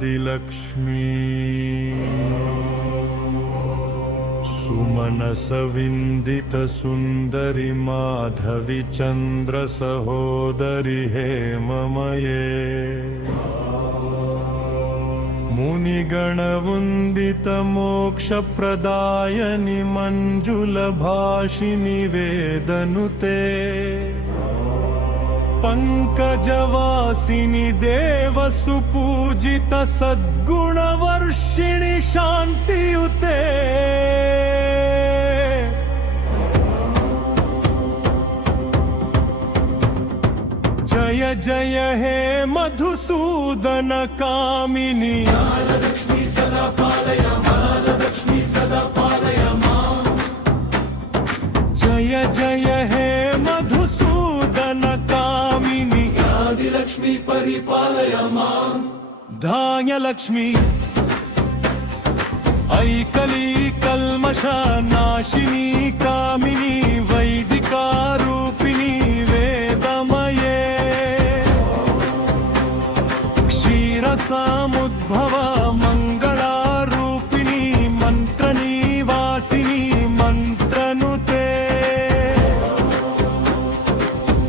आदिलक्ष्मी सुमनसविन्दित सुन्दरि माधवि चन्द्र सहोदरि हेममये मुनिगणवुन्दित मोक्षप्रदायनि मञ्जुलभाषिनि वेदनुते पंकजवासिनि देवसुपूजित सद्गुणवर्षिणि शान्तियुते जय जय हे मधुसूदन कामिनी महालक्ष्मी सदा पालय महालक्ष्मी सदा पालय मां जय जय हे मधुसूदन कामिनी आदिलक्ष्मी परिपालय मां धान्यलक्ष्मी ऐकली कल्मष नाशिनी कामिनी वैदिका रूपिणी वेदमये क्षीरसामुद्भव मंगलारूपिणी मंत्रनिवासिनी मंत्रनुते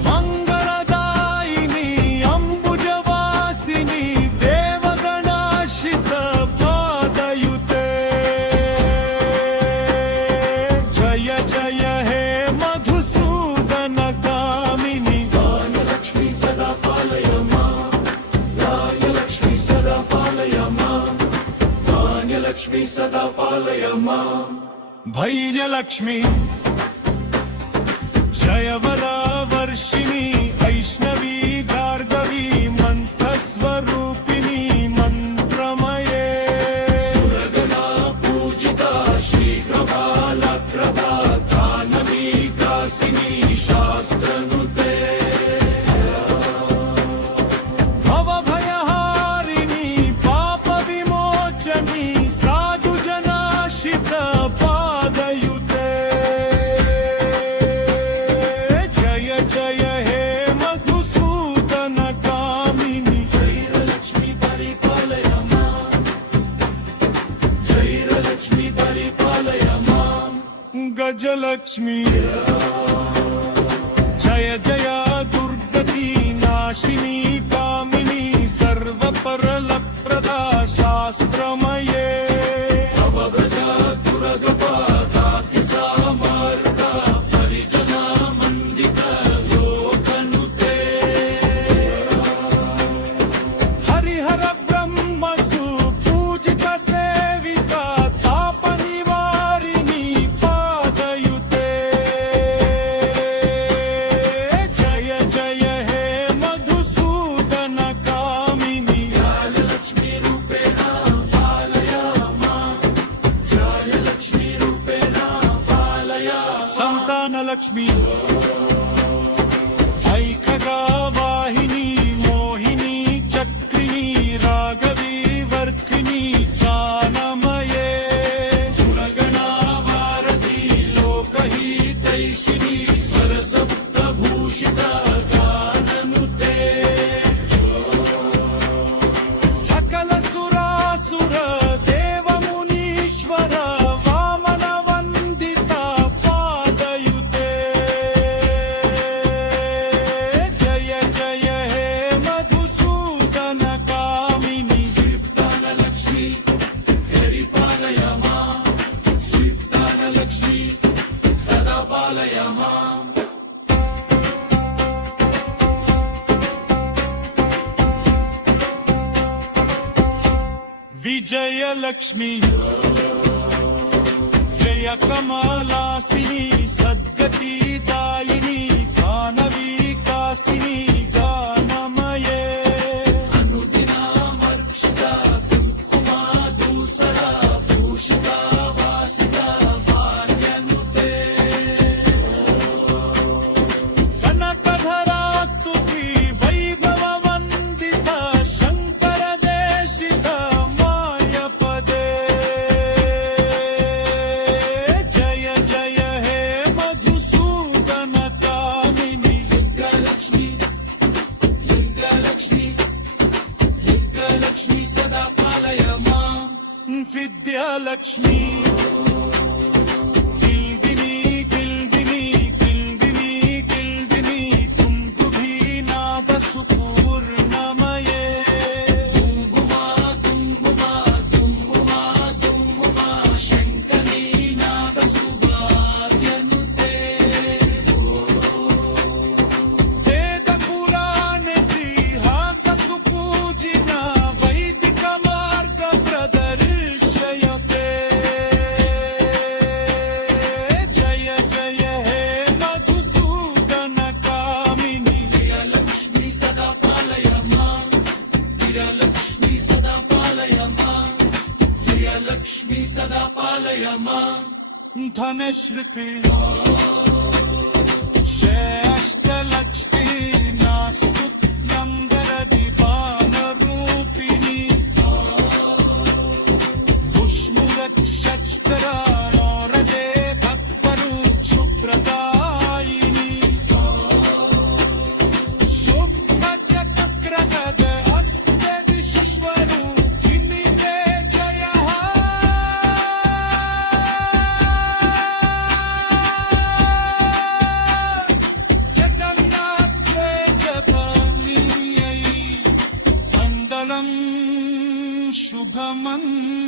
मंगलदायिनी अंबुजवासिनी देवगणाशित पादयुते जय जय हे मधुसूदन कामिनी धान्यलक्ष्मी सदा पालय मां धान्यलक्ष्मी सदा पालय मां धान्यलक्ष्मी सदा पालय मां भैर्यलक्ष्मी जयवरा वर्षिणी वैष्णवी गार्गवी मंत्रस्वरूपिणी मंत्रमये सुरगणा पूजिता शीघ्रबालप्रदा दानवीकासिनी शास्त्रनुते भवभयहारिणी पापविमोचनी साधुजनाशित पादयुते जय जय हे मधुसूदन कामिनी जैरलक्ष्मी परिपालय मां जैरलक्ष्मी परिपालय मां गजलक्ष्मी जय जय दुर्गति नाशिनी कामिनी सर्वपरलप्रदा शास्त्रमये अवव्रजा दुरगपादाति सामार्गा परिजना मण्डिता लोकनुते हरिहर ब्रह्मसु पूजित सेविका तापनिवारिणी पादयुते जय जय हे मधुसूदन कामिनी जयलक्ष्मी रूपेण पालय मां जयलक्ष्मी रूपेण पालय संतानलक्ष्मी ऐकगा वाहिनी मोहिनी चक्रिणी राघवी वर्धिनी ज्ञानमये सुरगणा वारधि लोकहितैषिणी स्वरसप्तभूषिता गाननुते सकल सुरासुर देव मुनीश्वर वामन वंदिता पादयुते जय जय हे मधुसूदन कामिनी सिद्धानलक्ष्मी परिपालय मां सिद्धानलक्ष्मी सदा पालय मां विजयलक्ष्मी जय कमलासिनी सद्गति दायिनी गानविकासिनी गानमये अनुदिनामर्चिता कुङ्कुमा दूसरा भूषिता वासिता वार्यनुते कनकधरा स्तुति वैभव वंदिता शंकर देशित मायपदे जय जय हे धनश्रुति श्रेष्ठलक्ष्मी नास्तुत्यं वरदिवानरूपिणी पुष्मुरक्षरा नोरदे भक्तरु शुभ्रदायिनी शुभ्रचक्रगद अस्ते विश्वरूपिणी ते जयः जगन्नाथे जपालिन्यै मण्डलं शुभमण्डलम्